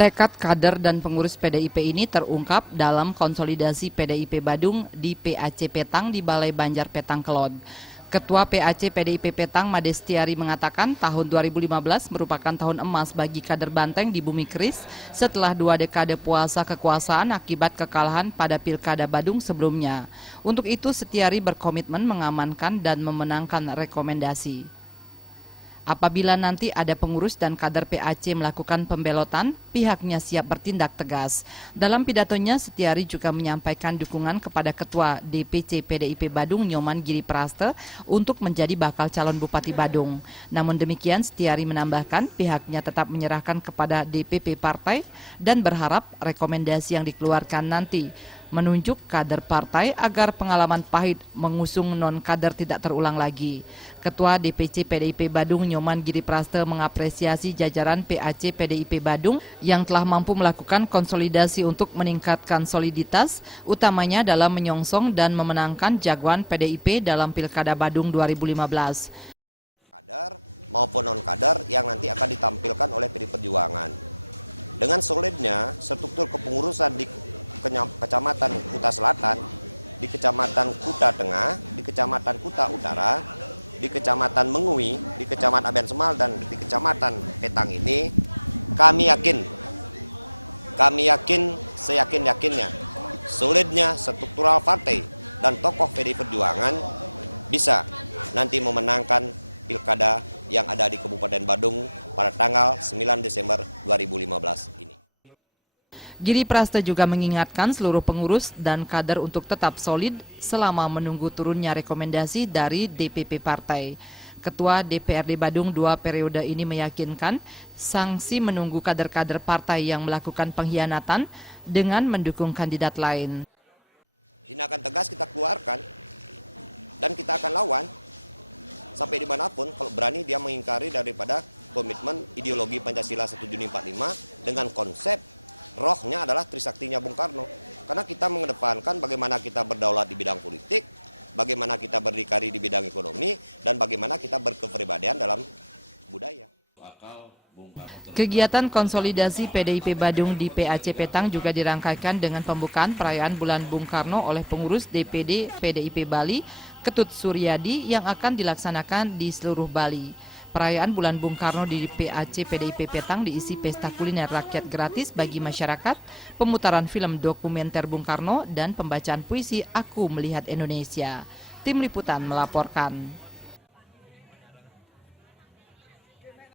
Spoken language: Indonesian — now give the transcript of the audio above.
Tekad kader dan pengurus PDIP ini terungkap dalam konsolidasi PDIP Badung di PAC Petang di Balai Banjar Petang Kelod. Ketua PAC PDIP Petang Madestiari mengatakan tahun 2015 merupakan tahun emas bagi kader Banteng di Bumi Keris setelah 2 dekade puasa kekuasaan akibat kekalahan pada Pilkada Badung sebelumnya. Untuk itu Setiari berkomitmen mengamankan dan memenangkan rekomendasi. Apabila nanti ada pengurus dan kader PAC melakukan pembelotan, pihaknya siap bertindak tegas. Dalam pidatonya, Setiari juga menyampaikan dukungan kepada Ketua DPC PDIP Badung Nyoman Giri Praste untuk menjadi bakal calon Bupati Badung. Namun demikian, Setiari menambahkan pihaknya tetap menyerahkan kepada DPP partai dan berharap rekomendasi yang dikeluarkan nanti menunjuk kader partai agar pengalaman pahit mengusung non-kader tidak terulang lagi. Ketua DPC PDIP Badung Nyoman Giri Praste mengapresiasi jajaran PAC PDIP Badung yang telah mampu melakukan konsolidasi untuk meningkatkan soliditas, utamanya dalam menyongsong dan memenangkan jagoan PDIP dalam Pilkada Badung 2015. Kader maupun non-kader yang nanti akan ditampilkan oleh PD Perjuangan. Dengan solidnya struktur kepengurusan di Kecamatan Kuta Selatan, di Kecamatan Kuta Tengah, di Kecamatan Kuta Utara, di Kecamatan Mengui, di Kecamatan Abian Semal, dan di Kecamatan Petang ini, kami yakin seyakin-yakinnya, solidnya struktural partai dan tokoh PDI Perjuangan bisa nanti memenangkan pilkada yang ada di Kabupaten Badung pada tanggal 9 Desember 2015 ini. Giri Praste juga mengingatkan seluruh pengurus dan kader untuk tetap solid selama menunggu turunnya rekomendasi dari DPP partai. Ketua DPRD Badung 2 periode ini meyakinkan sanksi menunggu kader-kader partai yang melakukan pengkhianatan dengan mendukung kandidat lain. Tindakan tegas kita keluarkan dan kita akan lawan sampai dimanapun kalau berani dia mengingkari daripada komitmen ideologi Pancasila 1 Juni 45 dengan konsep rohnya adalah Trisaktinya Bung Karno. Karena kita mengedepankan bagaimana kita berdaulat di bidang politik, bagaimana kita berdikari di bidang ekonomi, dan bagaimana kita berkepribadian dalam budaya. Kegiatan konsolidasi PDIP Badung di PAC Petang juga dirangkaikan dengan pembukaan perayaan Bulan Bung Karno oleh pengurus DPD PDIP Bali, Ketut Suryadi, yang akan dilaksanakan di seluruh Bali. Perayaan Bulan Bung Karno di PAC PDIP Petang diisi pesta kuliner rakyat gratis bagi masyarakat, pemutaran film dokumenter Bung Karno, dan pembacaan puisi Aku Melihat Indonesia. Tim Liputan melaporkan.